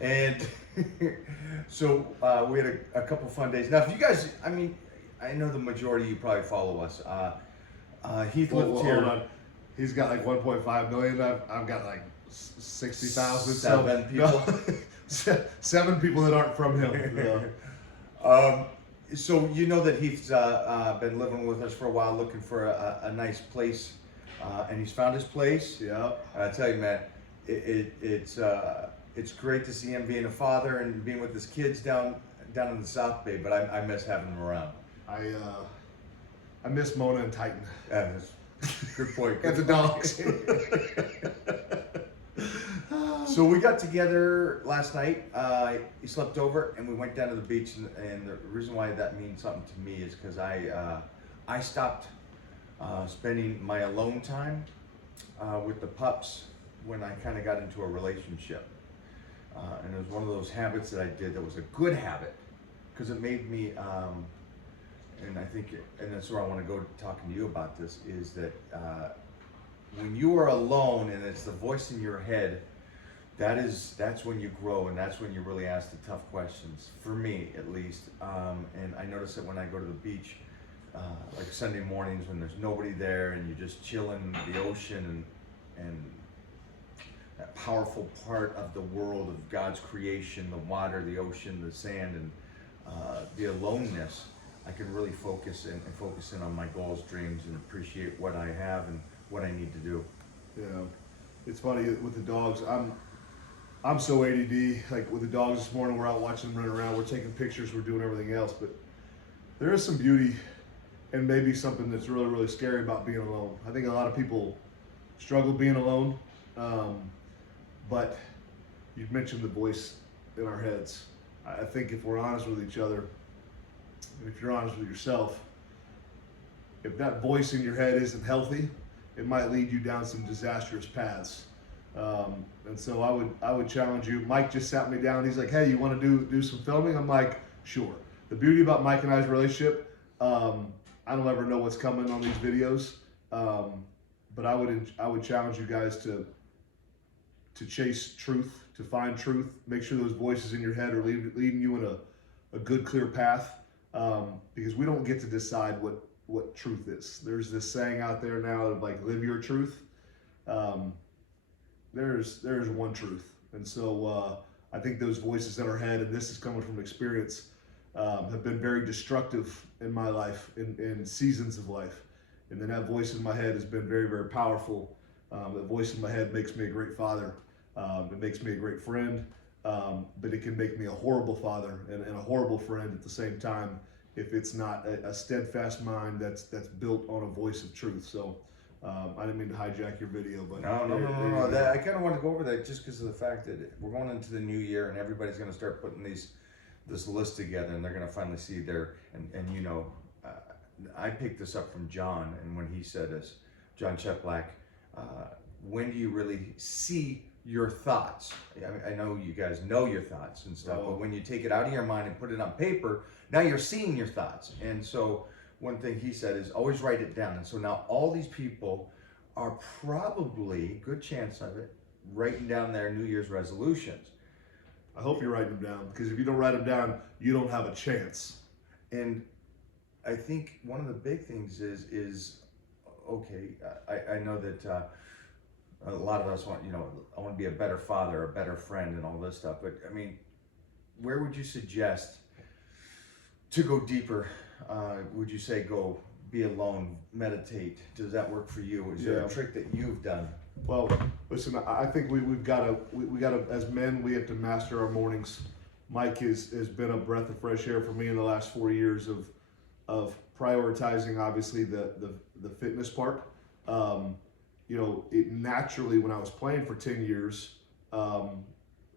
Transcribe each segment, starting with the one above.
And so we had a couple fun days. Now, if you guys, I mean, I know the majority of you probably follow us. Heath lived here. Hold on. He's got like 1.5 million. I've got like 60,000. Seven people. No, 7 people that aren't from him. So you know that Heath's been living with us for a while, looking for a nice place, and he's found his place. Yeah. I tell you, man, it's great to see him being a father and being with his kids down in the South Bay. But I miss having him around. I miss Mona and Titan. Yeah, that's good point. And the dogs. So we got together last night. He slept over, and we went down to the beach. And the reason why that means something to me is because I stopped spending my alone time with the pups when I kind of got into a relationship. And it was one of those habits that I did that was a good habit because it made me, and I think, and that's where I want to go talking to you about this, is that when you are alone and it's the voice in your head, that's when you grow, and that's when you really ask the tough questions, for me at least. And I notice that when I go to the beach, like Sunday mornings when there's nobody there and you're just chilling in the ocean and that powerful part of the world of God's creation, the water, the ocean, the sand, and the aloneness, I can really focus in on my goals, dreams, and appreciate what I have and what I need to do. Yeah, it's funny with the dogs. I'm so ADD. Like with the dogs this morning, we're out watching them run around. We're taking pictures. We're doing everything else. But there is some beauty and maybe something that's really, really scary about being alone. I think a lot of people struggle being alone. But you've mentioned the voice in our heads. I think if we're honest with each other, and if you're honest with yourself, if that voice in your head isn't healthy, it might lead you down some disastrous paths. And so I would challenge you. Mike just sat me down. He's like, "Hey, you want to do some filming?" I'm like, "Sure." The beauty about Mike and I's relationship, I don't ever know what's coming on these videos, but I would challenge you guys to chase truth, to find truth. Make sure those voices in your head are leading you in a good, clear path, because we don't get to decide what truth is. There's this saying out there now of like, live your truth. There's one truth. And so I think those voices in our head, and this is coming from experience, have been very destructive in my life, in seasons of life. And then that voice in my head has been very, very powerful. The voice in my head makes me a great father. It makes me a great friend, but it can make me a horrible father and a horrible friend at the same time if it's not a steadfast mind that's built on a voice of truth. So I didn't mean to hijack your video, but No. I kind of want to go over that just because of the fact that we're going into the new year and everybody's going to start putting this list together, and they're going to finally see and you know, I picked this up from John, and when he said this, John Cheplack, when do you really see your thoughts? I know you guys know your thoughts and stuff, but when you take it out of your mind and put it on paper, now you're seeing your thoughts. And so one thing he said is always write it down. And so now all these people are probably, good chance of it, writing down their New Year's resolutions. I hope you're writing them down, because if you don't write them down, you don't have a chance. And I think one of the big things is okay, I know that a lot of us want, I want to be a better father, a better friend, and all this stuff. But I mean, where would you suggest to go deeper? Would you say go be alone, meditate? Does that work for you? Is there a trick that you've done? Well, listen, I think we've got to, as men, we have to master our mornings. Mike has been a breath of fresh air for me in the last 4 years of prioritizing, obviously, the fitness part. It naturally, when I was playing for 10 years,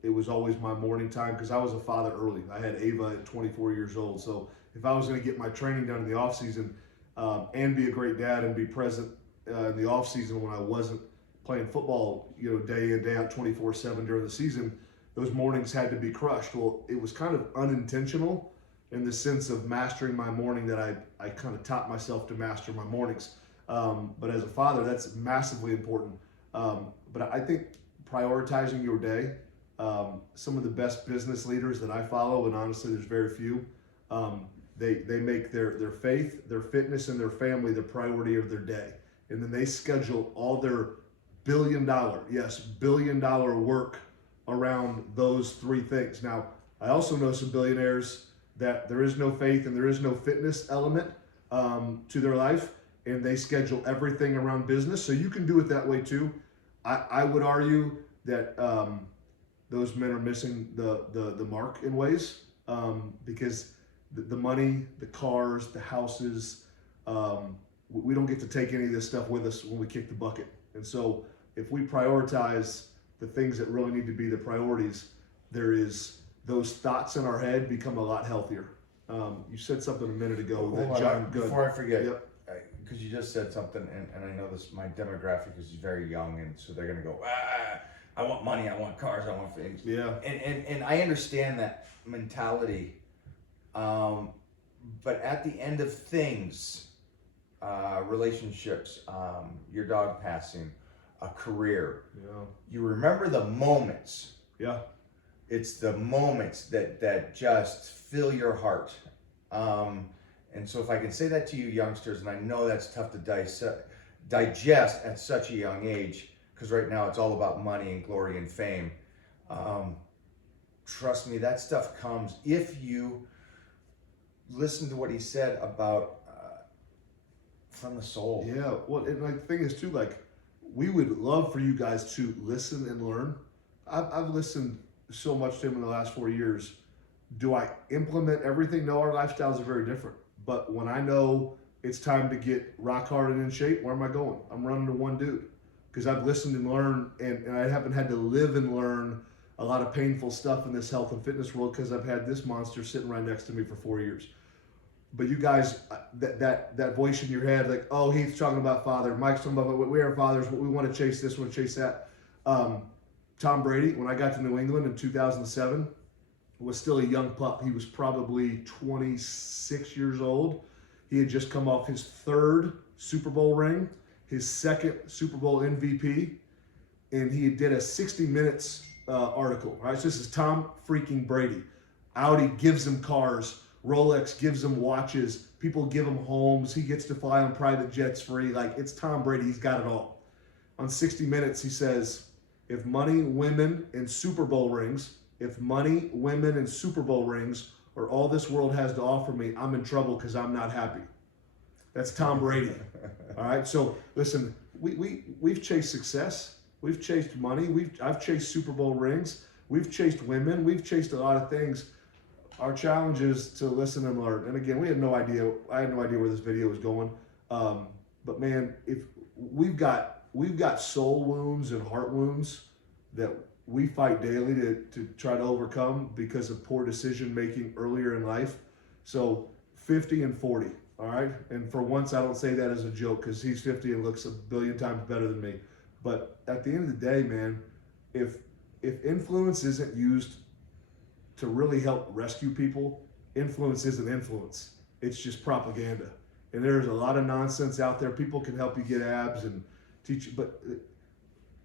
it was always my morning time, because I was a father early. I had Ava at 24 years old. So if I was going to get my training done in the off season, and be a great dad and be present in the off season when I wasn't playing football, day in, day out, 24/7 during the season, those mornings had to be crushed. Well, it was kind of unintentional in the sense of mastering my morning, that I kind of taught myself to master my mornings. But as a father, that's massively important. But I think prioritizing your day, Some of the best business leaders that I follow, and honestly, there's very few. They make their faith, their fitness, and their family the priority of their day, and then they schedule all their billion dollar work around those three things. Now, I also know some billionaires that there is no faith and there is no fitness element to their life, and they schedule everything around business. So you can do it that way too. I would argue that those men are missing the mark in ways, because the money, the cars, the houses, we don't get to take any of this stuff with us when we kick the bucket. And so if we prioritize the things that really need to be the priorities, those thoughts in our head become a lot healthier. You said something a minute ago that John, before I forget, Yep. because you just said something, and I know this, my demographic is very young, and so they're gonna go, I want money, I want cars, I want things. Yeah. And I understand that mentality, but at the end of things, relationships, your dog passing, a career, you remember the moments. Yeah. It's the moments that just fill your heart. And so if I can say that to you youngsters, and I know that's tough to digest at such a young age, because right now it's all about money and glory and fame. Trust me, that stuff comes if you listen to what he said about from the soul. Yeah, well, and like, the thing is too, like, we would love for you guys to listen and learn. I've listened so much to him in the last 4 years. Do I implement everything? No, our lifestyles are very different. But when I know it's time to get rock hard and in shape, where am I going? I'm running to one dude, because I've listened and learned, and I haven't had to live and learn a lot of painful stuff in this health and fitness world, because I've had this monster sitting right next to me for 4 years. But you guys, that voice in your head, like, oh, Heath's talking about father, Mike's talking about we are fathers, but we want to chase this, we want to chase that. Tom Brady, when I got to New England in 2007, was still a young pup. He was probably 26 years old. He had just come off his third Super Bowl ring, his second Super Bowl MVP, and he did a 60 Minutes article, right? So this is Tom freaking Brady. Audi gives him cars. Rolex gives him watches. People give him homes. He gets to fly on private jets free. Like, it's Tom Brady. He's got it all. On 60 Minutes, he says, if money, women, and Super Bowl rings, are all this world has to offer me, I'm in trouble because I'm not happy. That's Tom Brady. All right. So listen, we've chased success. We've chased money. I've chased Super Bowl rings. We've chased women. We've chased a lot of things. Our challenge is to listen and learn. And again, I had no idea where this video was going. But man, if we've got soul wounds and heart wounds that we fight daily to try to overcome because of poor decision making earlier in life. So 50 and 40, all right? And for once, I don't say that as a joke, because he's 50 and looks a billion times better than me. But at the end of the day, man, if influence isn't used to really help rescue people, influence isn't influence. It's just propaganda. And there's a lot of nonsense out there. People can help you get abs and teach you, but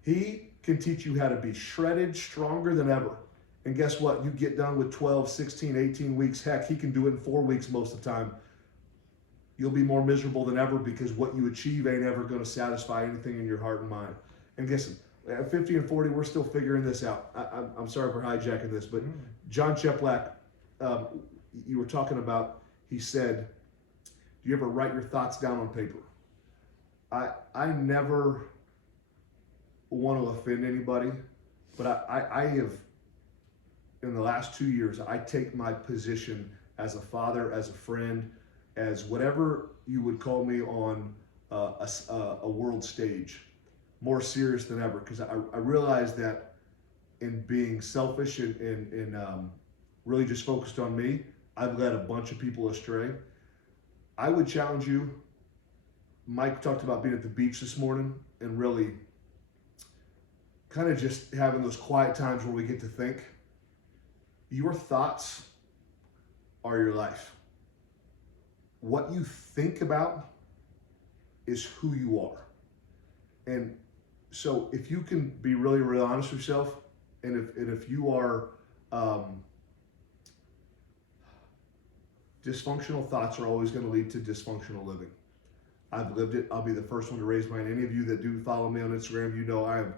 he can teach you how to be shredded, stronger than ever. And guess what? You get done with 12, 16, 18 weeks. Heck, he can do it in 4 weeks most of the time. You'll be more miserable than ever, because what you achieve ain't ever going to satisfy anything in your heart and mind. And listen, at 50 and 40, we're still figuring this out. I'm sorry for hijacking this, but John Cheplack, you were talking about, he said, do you ever write your thoughts down on paper? I never want to offend anybody, but I have, in the last 2 years, I take my position as a father, as a friend, as whatever you would call me on a world stage, more serious than ever, because I realize that in being selfish and really just focused on me, I've led a bunch of people astray. I would challenge you. Mike talked about being at the beach this morning and really kind of just having those quiet times where we get to think. Your thoughts are your life. What you think about is who you are. And so if you can be really, really honest with yourself and if you are dysfunctional thoughts are always going to lead to dysfunctional living. I've lived it. I'll be the first one to raise my hand. Any of you that do follow me on Instagram, you know I am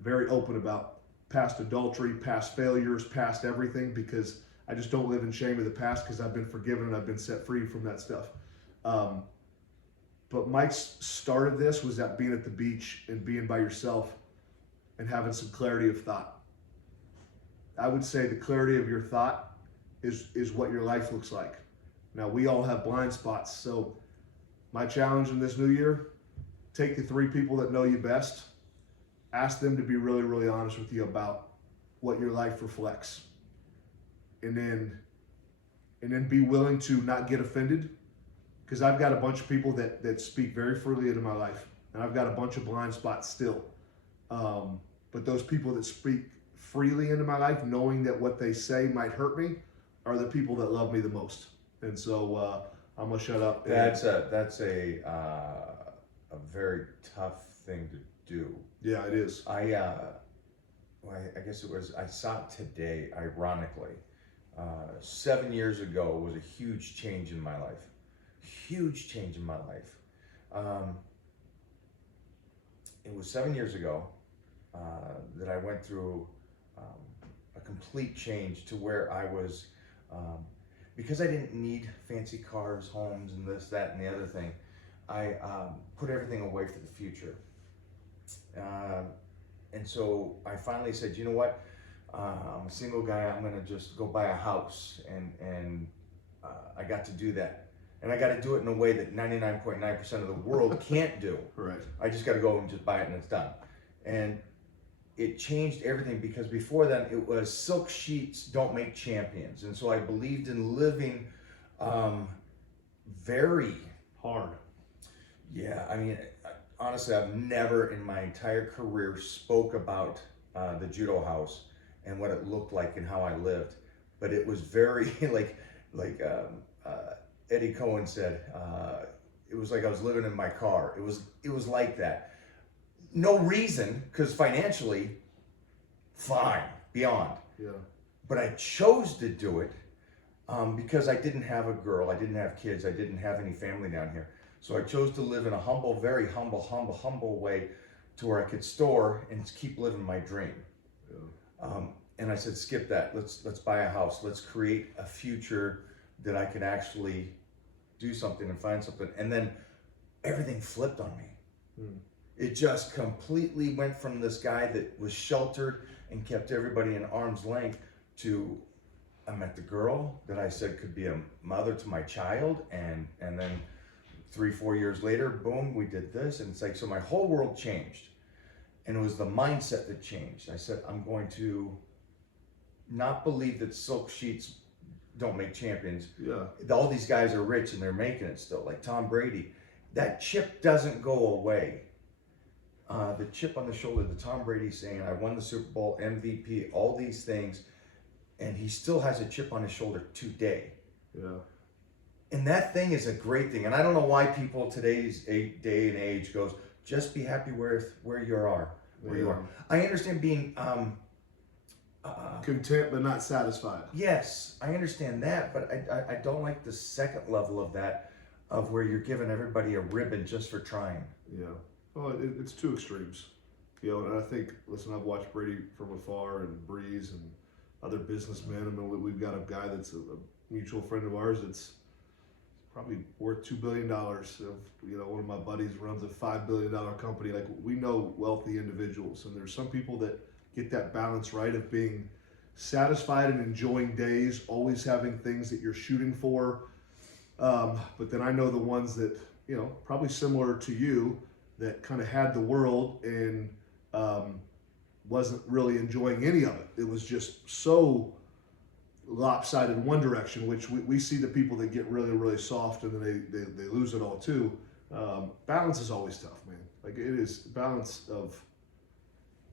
very open about past adultery, past failures, past everything, because I just don't live in shame of the past, because I've been forgiven and I've been set free from that stuff. But Mike's start of this was that being at the beach and being by yourself and having some clarity of thought. I would say the clarity of your thought is what your life looks like. Now, we all have blind spots, so my challenge in this new year, take the 3 people that know you best, ask them to be really, really honest with you about what your life reflects. And then be willing to not get offended, because I've got a bunch of people that speak very freely into my life, and I've got a bunch of blind spots still. But those people that speak freely into my life, knowing that what they say might hurt me, are the people that love me the most. And so I'm gonna shut up. That's a very tough thing to do. Yeah, it is. I guess it was, I saw it today, ironically. 7 years ago was a huge change in my life. Huge change in my life. It was 7 years ago that I went through a complete change to where I was, because I didn't need fancy cars, homes, and this, that, and the other thing, I put everything away for the future. And so I finally said, you know what? I'm a single guy. I'm gonna just go buy a house, and I got to do that. And I got to do it in a way that 99.9% of the world can't do. Right. I just got to go and just buy it, and it's done. And it changed everything, because before then it was silk sheets don't make champions, and so I believed in living very hard. Yeah, I mean, honestly, I've never in my entire career spoke about the judo house and what it looked like and how I lived, but it was very like Eddie Cohen said, it was like I was living in my car. It was like that. No reason, because financially, fine, beyond. Yeah. But I chose to do it because I didn't have a girl, I didn't have kids, I didn't have any family down here. So I chose to live in a humble, very humble way, to where I could store and keep living my dream. Yeah. And I said, skip that. Let's buy a house. Let's create a future that I can actually do something and find something. And then everything flipped on me. It just completely went from this guy that was sheltered and kept everybody in arm's length to, I met the girl that I said could be a mother to my child, and then 3-4 years later, boom, we did this. And it's like, so my whole world changed. And it was the mindset that changed. I said, I'm going to not believe that silk sheets don't make champions. Yeah. All these guys are rich and they're making it still, like Tom Brady. That chip doesn't go away. The chip on the shoulder, the Tom Brady saying, I won the Super Bowl, MVP, all these things, and he still has a chip on his shoulder today. Yeah. And that thing is a great thing. And I don't know why people today's day and age goes, just be happy where you are, where you are. I understand being content but not satisfied. Yes, I understand that, but I don't like the second level of that, of where you're giving everybody a ribbon just for trying. Yeah. Well, it's two extremes. You know, and I think, listen, I've watched Brady from afar, and Breeze and other businessmen. I mean, we've got a guy that's a mutual friend of ours that's probably worth $2 billion. One of my buddies runs a $5 billion company. Like, we know wealthy individuals, and there's some people that get that balance right of being satisfied and enjoying days, always having things that you're shooting for. But then I know the ones that, probably similar to you, that kind of had the world and wasn't really enjoying any of it. It was just so lopsided in one direction, which we see the people that get really, really soft and then they lose it all too. Balance is always tough, man. Like, it is balance of,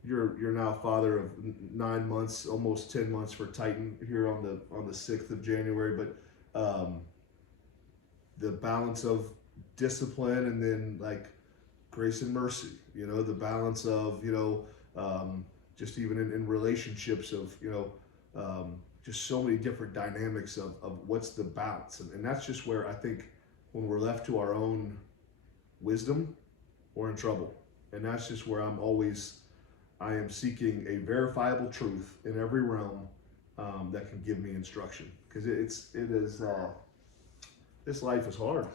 you're now father of 9 months, almost 10 months for Titan here on the 6th of January, but the balance of discipline and then like grace and mercy, the balance of, just even in relationships of, just so many different dynamics of what's the balance. And that's just where I think when we're left to our own wisdom, we're in trouble. And that's just where I am seeking a verifiable truth in every realm that can give me instruction. Because this life is hard.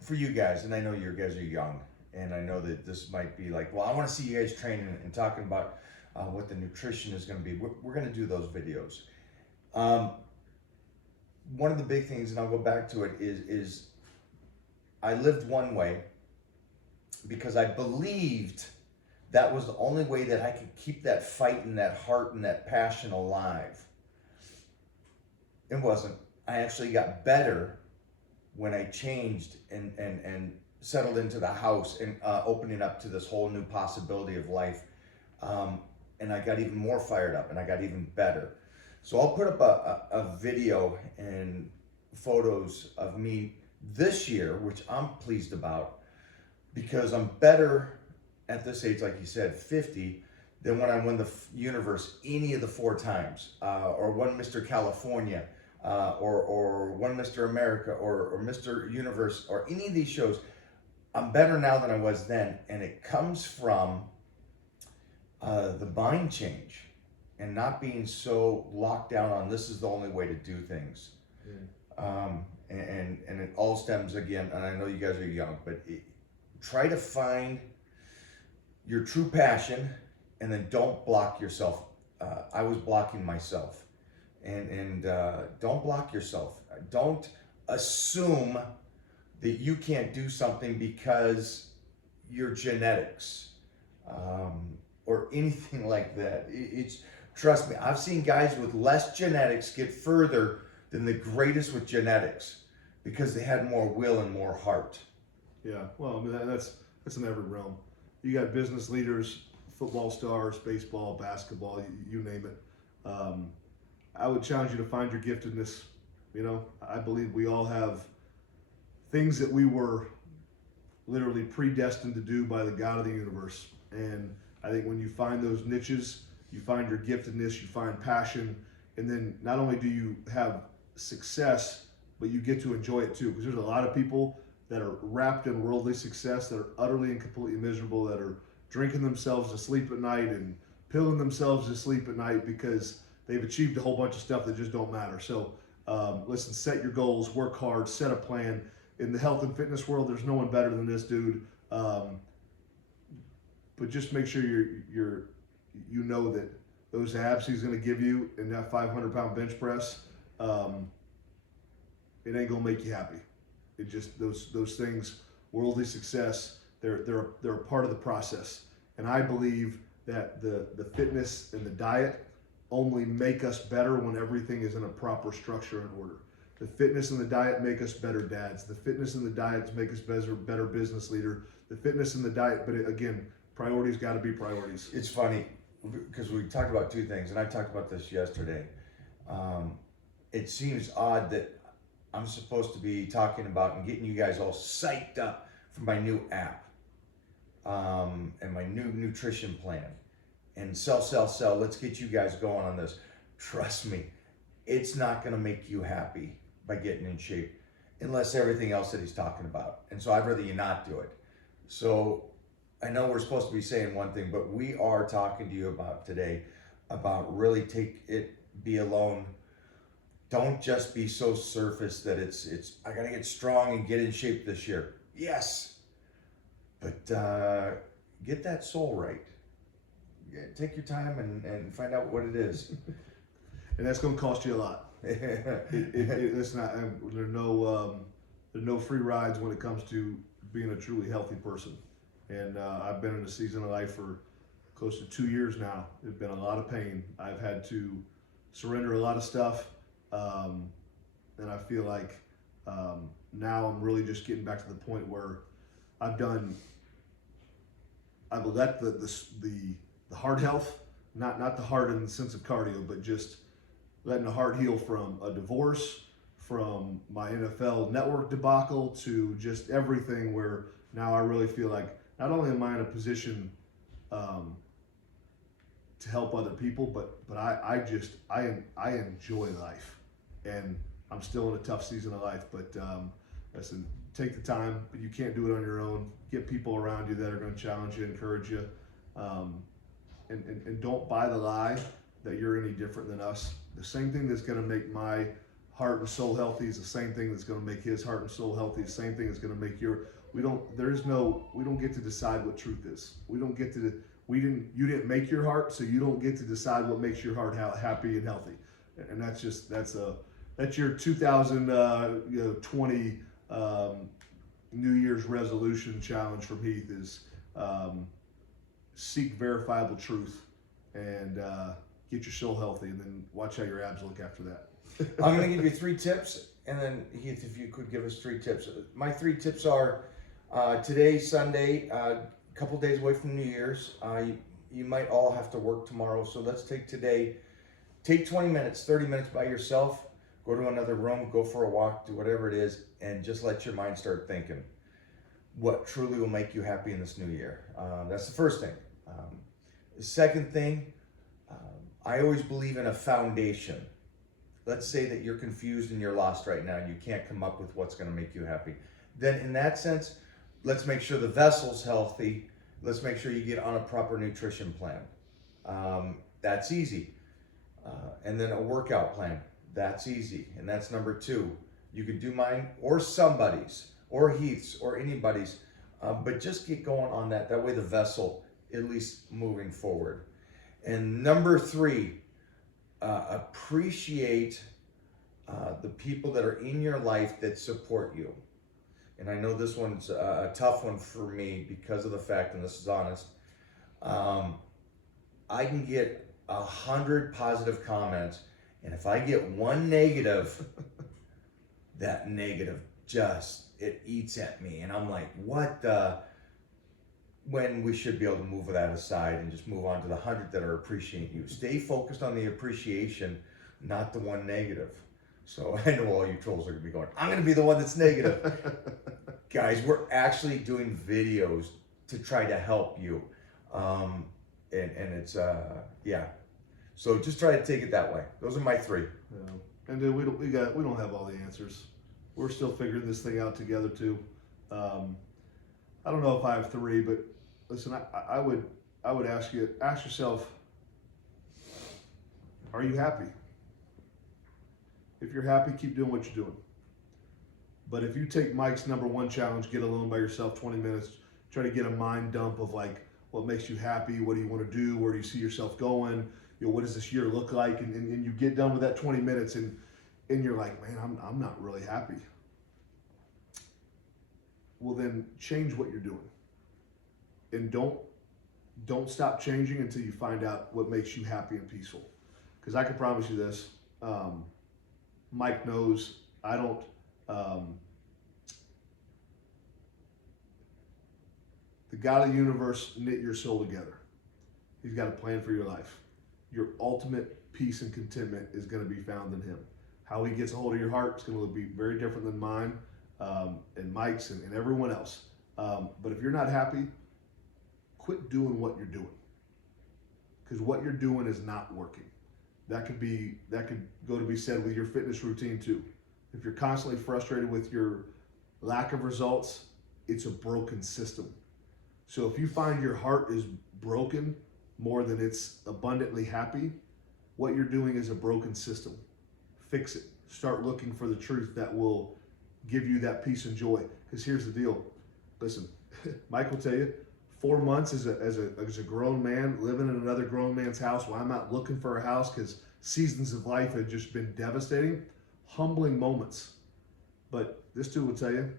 For you guys, and I know you guys are young, and I know that this might be like, well, I want to see you guys training and talking about what the nutrition is going to be. We're going to do those videos. One of the big things, and I'll go back to it, is I lived one way because I believed that was the only way that I could keep that fight and that heart and that passion alive. It wasn't. I actually got better when I changed and settled into the house and opening up to this whole new possibility of life. And I got even more fired up and I got even better. So I'll put up a video and photos of me this year, which I'm pleased about, because I'm better at this age, like you said, 50, than when I won the universe any of the 4 times, or won Mr. California, or won Mr. America, or Mr. Universe, or any of these shows. I'm better now than I was then, and it comes from the mind change and not being so locked down on this is the only way to do things. And it all stems again, and I know you guys are young, but try to find your true passion, and then don't block yourself. I was blocking myself, and don't block yourself. Don't assume that you can't do something because your genetics or anything like that. Trust me, I've seen guys with less genetics get further than the greatest with genetics because they had more will and more heart. Yeah, well, I mean, that's in every realm. You got business leaders, football stars, baseball, basketball, you name it. I would challenge you to find your giftedness. I believe we all have things that we were literally predestined to do by the God of the universe. And I think when you find those niches, you find your giftedness, you find passion, and then not only do you have success, but you get to enjoy it too. Because there's a lot of people that are wrapped in worldly success that are utterly and completely miserable, that are drinking themselves to sleep at night and pilling themselves to sleep at night because they've achieved a whole bunch of stuff that just don't matter. So listen, set your goals, work hard, set a plan. In the health and fitness world, there's no one better than this dude. But just make sure you know that those abs he's going to give you in that 500-pound bench press, it ain't gonna make you happy. It just those things, worldly success, they're a part of the process. And I believe that the fitness and the diet only make us better when everything is in a proper structure and order. The fitness and the diet make us better dads. The fitness and the diets make us better business leader. The fitness and the diet, but again, priorities got to be priorities. It's funny because we talked about 2 things, and I talked about this yesterday. It seems odd that I'm supposed to be talking about and getting you guys all psyched up for my new app and my new nutrition plan and sell. Let's get you guys going on this. Trust me, it's not going to make you happy by getting in shape unless everything else that he's talking about. And so I'd rather you not do it. So I know we're supposed to be saying one thing, but we are talking to you about today about really be alone. Don't just be so surface that it's I gotta get strong and get in shape this year. Yes, but get that soul right. Take your time and find out what it is. And that's going to cost you a lot. It's not. There's no free rides when it comes to being a truly healthy person. And I've been in a season of life for close to 2 years now. It's been a lot of pain. I've had to surrender a lot of stuff, and I feel like now I'm really just getting back to the point where I've let the heart health, not the heart in the sense of cardio, but just letting the heart heal from a divorce, from my NFL network debacle, to just everything, where now I really feel like not only am I in a position to help other people, but I enjoy life, and I'm still in a tough season of life. But listen, take the time, but you can't do it on your own. Get people around you that are going to challenge you, encourage you, and don't buy the lie that you're any different than us. The same thing that's going to make my heart and soul healthy is the same thing that's going to make his heart and soul healthy. The same thing that's going to make your. We don't get to decide what truth is. You didn't make your heart, so you don't get to decide what makes your heart happy and healthy. And that's your 2020 New Year's resolution challenge from Heath is seek verifiable truth and get your soul healthy, and then watch how your abs look after that. I'm going to give you 3 tips, and then Heath, if you could give us 3 tips. My 3 tips are today, Sunday, a couple days away from New Year's. You might all have to work tomorrow, so let's take today. Take 20 minutes, 30 minutes by yourself. Go to another room, go for a walk, do whatever it is, and just let your mind start thinking what truly will make you happy in this new year. That's the first thing. The second thing, I always believe in a foundation. Let's say that you're confused and you're lost right now and you can't come up with what's going to make you happy. Then in that sense, let's make sure the vessel's healthy. Let's make sure you get on a proper nutrition plan. That's easy. And then a workout plan. That's easy. And that's number 2. You could do mine or somebody's or Heath's or anybody's, but just get going on that. That way the vessel at least moving forward. And number 3, appreciate the people that are in your life that support you. And I know this one's a tough one for me because of the fact, and this is honest, I can get 100 positive comments, and if I get 1 negative, that negative it eats at me, and I'm like, what the? When we should be able to move that aside and just move on to the 100 that are appreciating you. Stay focused on the appreciation, not the 1 negative. So I know all you trolls are gonna be going, I'm gonna be the one that's negative. Guys, we're actually doing videos to try to help you. And it's, yeah. So just try to take it that way. Those are my 3. Yeah. And then we don't have all the answers. We're still figuring this thing out together too. I don't know if I have 3, but listen, I would ask yourself, are you happy? If you're happy, keep doing what you're doing. But if you take Mike's number 1 challenge, get alone by yourself 20 minutes, try to get a mind dump of like what makes you happy, what do you want to do, where do you see yourself going, what does this year look like, and you get done with that 20 minutes and you're like, man, I'm not really happy. Well, then change what you're doing, and don't stop changing until you find out what makes you happy and peaceful. Because I can promise you this, Mike knows I don't. The God of the universe knit your soul together. He's got a plan for your life. Your ultimate peace and contentment is going to be found in Him. How He gets a hold of your heart is going to be very different than mine. And Mike's and everyone else. But if you're not happy, quit doing what you're doing. Because what you're doing is not working. That could go to be said with your fitness routine too. If you're constantly frustrated with your lack of results, it's a broken system. So if you find your heart is broken more than it's abundantly happy, what you're doing is a broken system. Fix it. Start looking for the truth that will give you that peace and joy. Because here's the deal. Listen, Mike will tell you, 4 months as a grown man living in another grown man's house while I'm out looking for a house because seasons of life have just been devastating, humbling moments. But this too will tell you,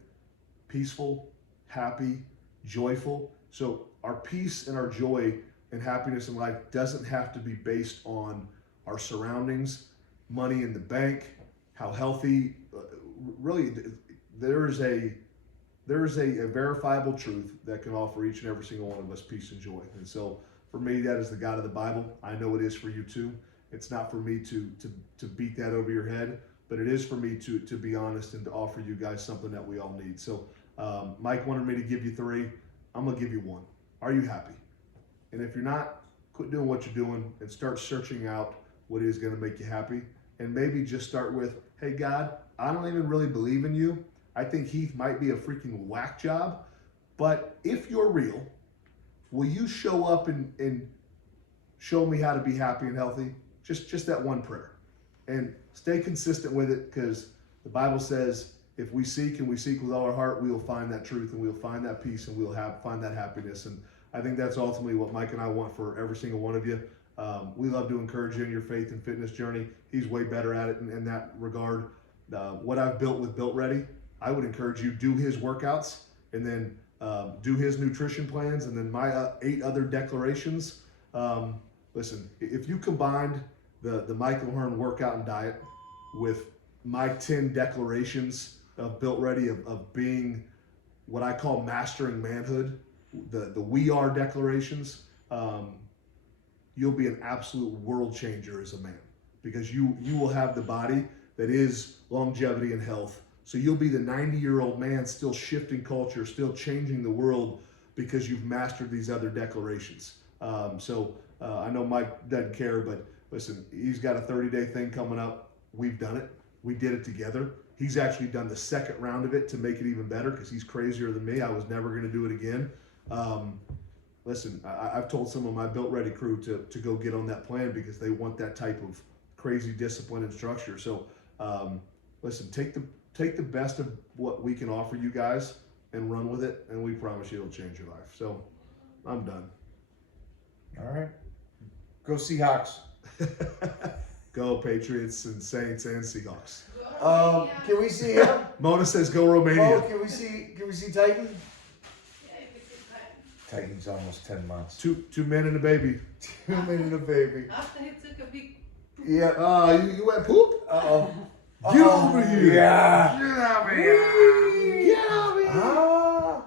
peaceful, happy, joyful. So our peace and our joy and happiness in life doesn't have to be based on our surroundings, money in the bank, how healthy. Really, there is a verifiable truth that can offer each and every single one of us peace and joy. And so for me, that is the God of the Bible. I know it is for you too. It's not for me to beat that over your head, but it is for me to be honest and to offer you guys something that we all need. So Mike wanted me to give you 3. I'm going to give you 1. Are you happy? And if you're not, quit doing what you're doing and start searching out what is going to make you happy. And maybe just start with, hey, God, I don't even really believe in you. I think Heath might be a freaking whack job. But if you're real, will you show up and show me how to be happy and healthy? Just that one prayer. And stay consistent with it, because the Bible says if we seek and we seek with all our heart, we will find that truth and we'll find that peace and we'll find that happiness. And I think that's ultimately what Mike and I want for every single one of you. We love to encourage you in your faith and fitness journey. He's way better at it in that regard. What I've built with Built Ready, I would encourage you do his workouts and then do his nutrition plans and then my 8 other declarations. Listen, if you combined the Michael Hearn workout and diet with my 10 declarations of Built Ready of being what I call mastering manhood, the we are declarations, you'll be an absolute world changer as a man, because you will have the body that is longevity and health. So you'll be the 90-year-old man still shifting culture, still changing the world, because you've mastered these other declarations. I know Mike doesn't care, but listen, he's got a 30-day thing coming up. We've done it. We did it together. He's actually done the second round of it to make it even better, because he's crazier than me. I was never going to do it again. Listen, I've told some of my Built Ready crew to go get on that plan, because they want that type of crazy discipline and structure. So listen, take the best of what we can offer you guys and run with it, and we promise you it'll change your life. So I'm done. All right. Go Seahawks. Go Patriots and Saints and Seahawks. Can we see him? Mona says go Romania. Oh, can we see Titan? Titan's almost 10 months. Two men and a baby. 2 men and a baby. After he took a big Yeah. You went poop? Uh-oh. Get over here. Yeah. Get over here. Get over here. Ah.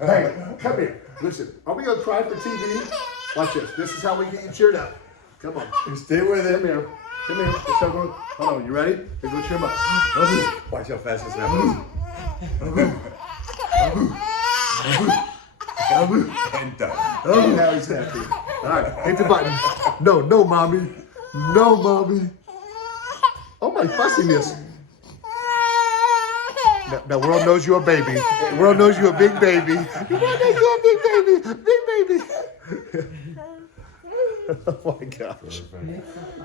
Hey, come here. Listen, are we going to try for TV? Watch this. This is how we get you cheered up. Come on. Stay with Come it. here. Come here. Let's start going. Hold on. You ready? Here, go cheer him up. Watch how fast this happens. And done. Oh, now he's happy. All right, hit the button. No, mommy. No, mommy. Oh, my fussiness. The world knows you're a baby. The world knows you're a big baby. The world knows you're a big baby. Big baby. Oh, my gosh.